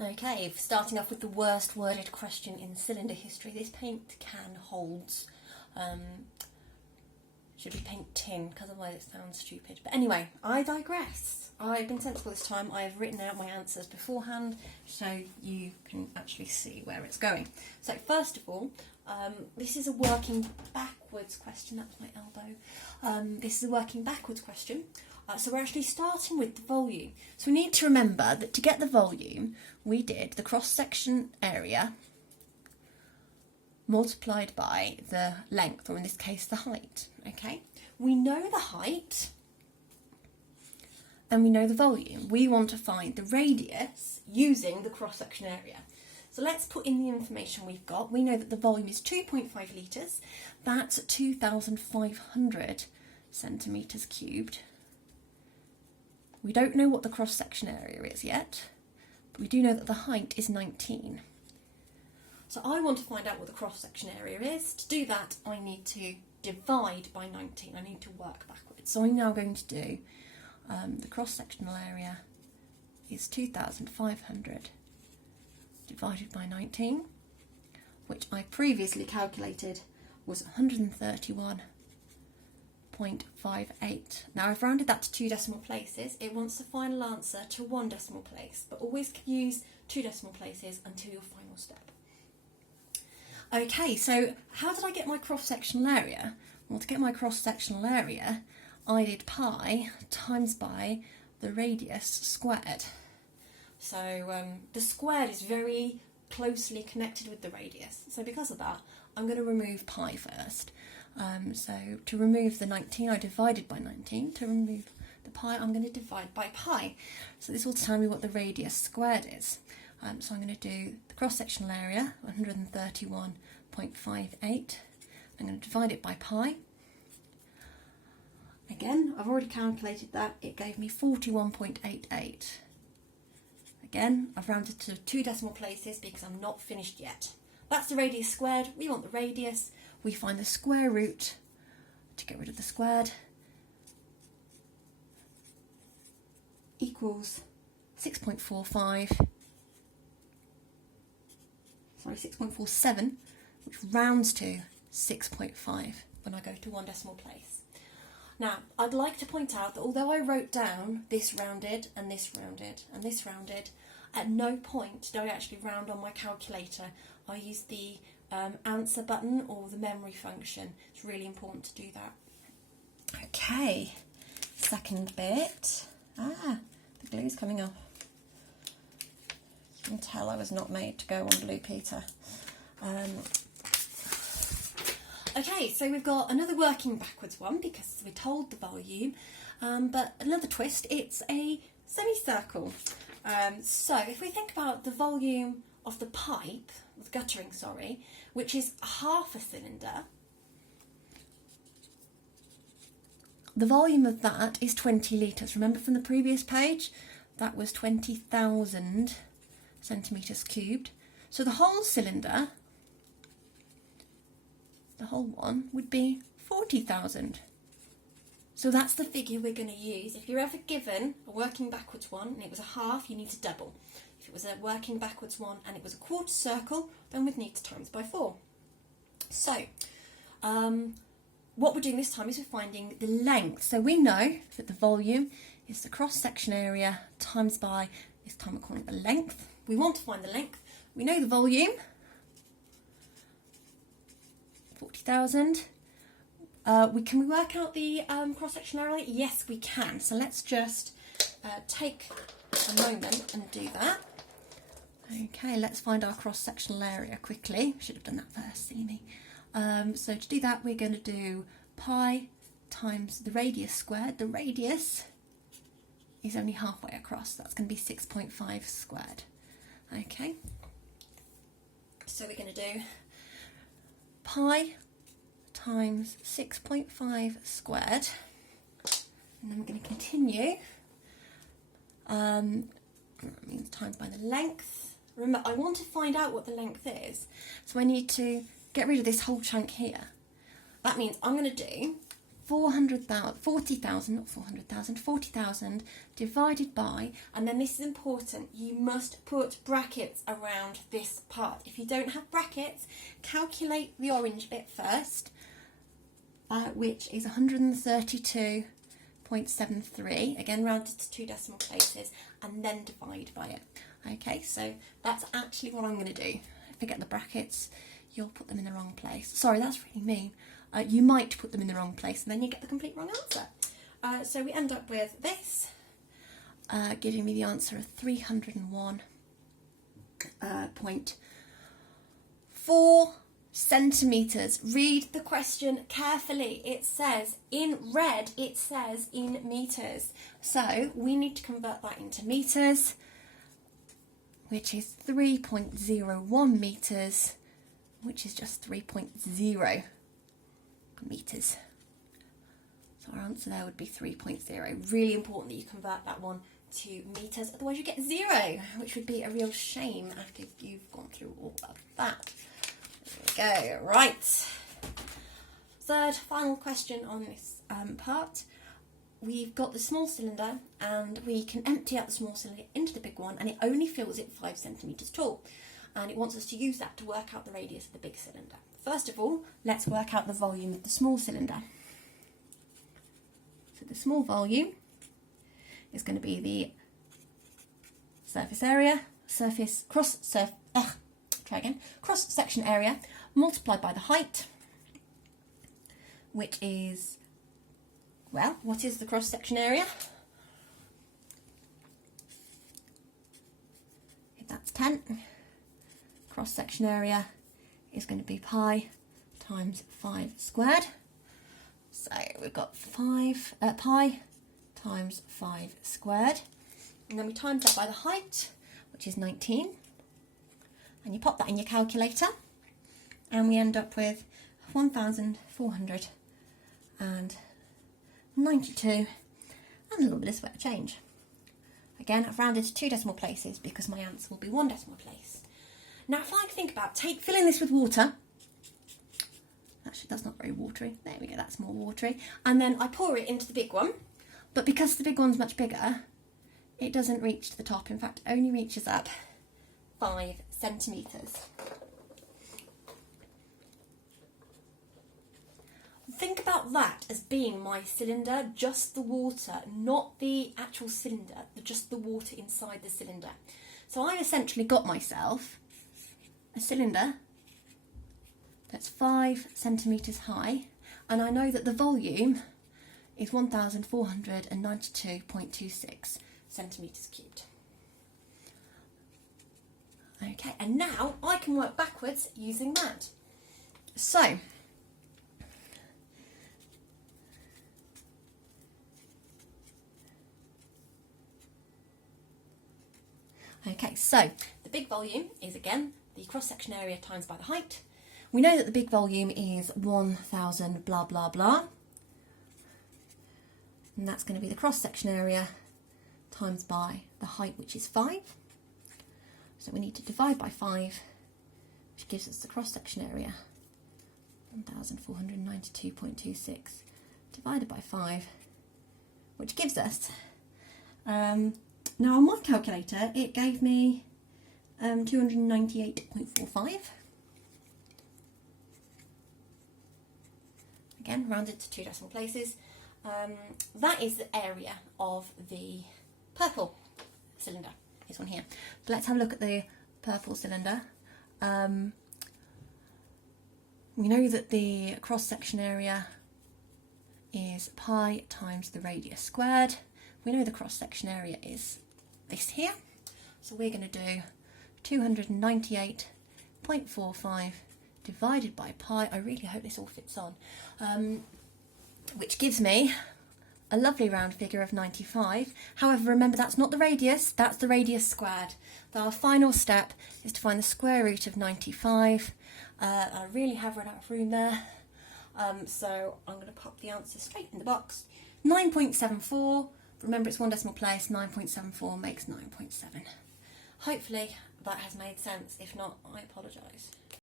Okay, starting off with the worst worded question in cylinder history. This paint can holds. Should we paint tin? Because otherwise it sounds stupid. But anyway, I digress. I've been sensible this time. I've written out my answers beforehand so you can actually see where it's going. So first of all, this is a working backwards question. That's my elbow. This is a working backwards question. So we're actually starting with the volume. So we need to remember that to get the volume, we did the cross-section area multiplied by the length, or in this case the height. Okay, we know the height and we know the volume. We want to find the radius using the cross-section area. So let's put in the information we've got. We know that the volume is 2.5 litres. That's 2,500 centimetres cubed. We don't know what the cross-section area is yet, but we do know that the height is 19. So I want to find out what the cross-section area is. To do that, I need to divide by 19. I need to work backwards. So I'm now going to do the cross-sectional area is 2,500 divided by 19, which I previously calculated was 131.58. Now I've rounded that to 2 decimal places. It wants the final answer to 1 decimal place, but always use 2 decimal places until your final step. Okay, so how did I get my cross-sectional area? Well, to get my cross-sectional area, I did pi times by the radius squared. So the squared is very closely connected with the radius. So because of that, I'm going to remove pi first. So to remove the 19, I divided by 19. To remove the pi, I'm going to divide by pi. So this will tell me what the radius squared is. So I'm going to do the cross-sectional area, 131.58. I'm going to divide it by pi. Again, I've already calculated that. It gave me 41.88. Again, I've rounded to 2 decimal places because I'm not finished yet. That's the radius squared. We want the radius. We find the square root to get rid of the squared equals 6.47, which rounds to 6.5 when I go to 1 decimal place. Now, I'd like to point out that although I wrote down this rounded and this rounded and this rounded, at no point did I actually round on my calculator. I used the answer button or the memory function. It's really important to do that. Okay, second bit. The glue's coming off. You can tell I was not made to go on Blue Peter. Okay, so we've got another working backwards one because we're told the volume, but another twist, it's a semicircle. So if we think about the volume of the pipe, the guttering, sorry, which is half a cylinder, the volume of that is 20 litres. Remember from the previous page, that was 20,000 centimetres cubed. So the whole cylinder, the whole one, would be 40,000. So that's the figure we're going to use. If you're ever given a working backwards one and it was a half, you need to double. If it was a working backwards one and it was a quarter circle, then we'd need to times by 4. So, what we're doing this time is we're finding the length. So we know that the volume is the cross-section area times by, this time we're calling it the length. We want to find the length. We know the volume, 40,000. Can we work out the cross-section area? Yes, we can. So let's just take a moment and do that. Okay, let's find our cross-sectional area quickly. Should have done that first, see me. So to do that, we're going to do pi times the radius squared. The radius is only halfway across. That's going to be 6.5 squared. Okay. So we're going to do pi times 6.5 squared, and then we're going to continue. That means times by the length. Remember, I want to find out what the length is, so I need to get rid of this whole chunk here. That means I'm going to do 40,000, not 400,000, 40,000 divided by, and then this is important, you must put brackets around this part. If you don't have brackets, calculate the orange bit first, which is 132.73, again rounded to 2 decimal places, and then divide by it. Okay, so that's actually what I'm going to do. Forget the brackets, you'll put them in the wrong place. Sorry, that's really mean. You might put them in the wrong place and then you get the complete wrong answer. So we end up with this, giving me the answer of 301.4 centimetres. Read the question carefully. It says in red, it says in metres. So we need to convert that into metres, which is 3.01 metres, which is just 3.0 metres. So our answer there would be 3.0. Really important that you convert that one to metres, otherwise you get 0, which would be a real shame after you've gone through all of that. There we go. Right. Third, final question on this part. We've got the small cylinder and we can empty out the small cylinder into the big one, and it only fills it 5 centimetres tall. And it wants us to use that to work out the radius of the big cylinder. First of all, let's work out the volume of the small cylinder. So the small volume is going to be the surface area, cross-section area multiplied by the height, which is, well, what is the cross-section area? If that's 10, cross-section area is going to be pi times 5 squared. So we've got pi times 5 squared. And then we times that by the height, which is 19. And you pop that in your calculator. And we end up with 1,492 and a little bit of spare change. Again, I've rounded to 2 decimal places because my answer will be 1 decimal place. Now, if I think about filling this with water, actually that's not very watery, there we go, that's more watery, and then I pour it into the big one, but because the big one's much bigger, it doesn't reach to the top, in fact, only reaches up 5 centimetres. Think about that as being my cylinder, just the water, not the actual cylinder, just the water inside the cylinder. So I've essentially got myself a cylinder that's 5 centimetres high, and I know that the volume is 1,492.26 centimetres cubed. Okay, and now I can work backwards using that. So, okay, so the big volume is, again, the cross-section area times by the height. We know that the big volume is 1,000 blah blah blah, and that's going to be the cross-section area times by the height, which is 5. So we need to divide by 5, which gives us the cross-section area, 1,492.26 divided by 5, which gives us, now on my calculator it gave me 298.45. Again, rounded to 2 decimal places. That is the area of the purple cylinder, this one here. So let's have a look at the purple cylinder. We know that the cross-section area is pi times the radius squared. We know the cross-section area is this here. So we're going to do 298.45 divided by pi. I really hope this all fits on. Which gives me a lovely round figure of 95. However, remember, that's not the radius, that's the radius squared. Our final step is to find the square root of 95. I really have run out of room there, so I'm going to pop the answer straight in the box. 9.74, remember it's 1 decimal place, 9.74 makes 9.7. Hopefully that has made sense. If not, I apologise.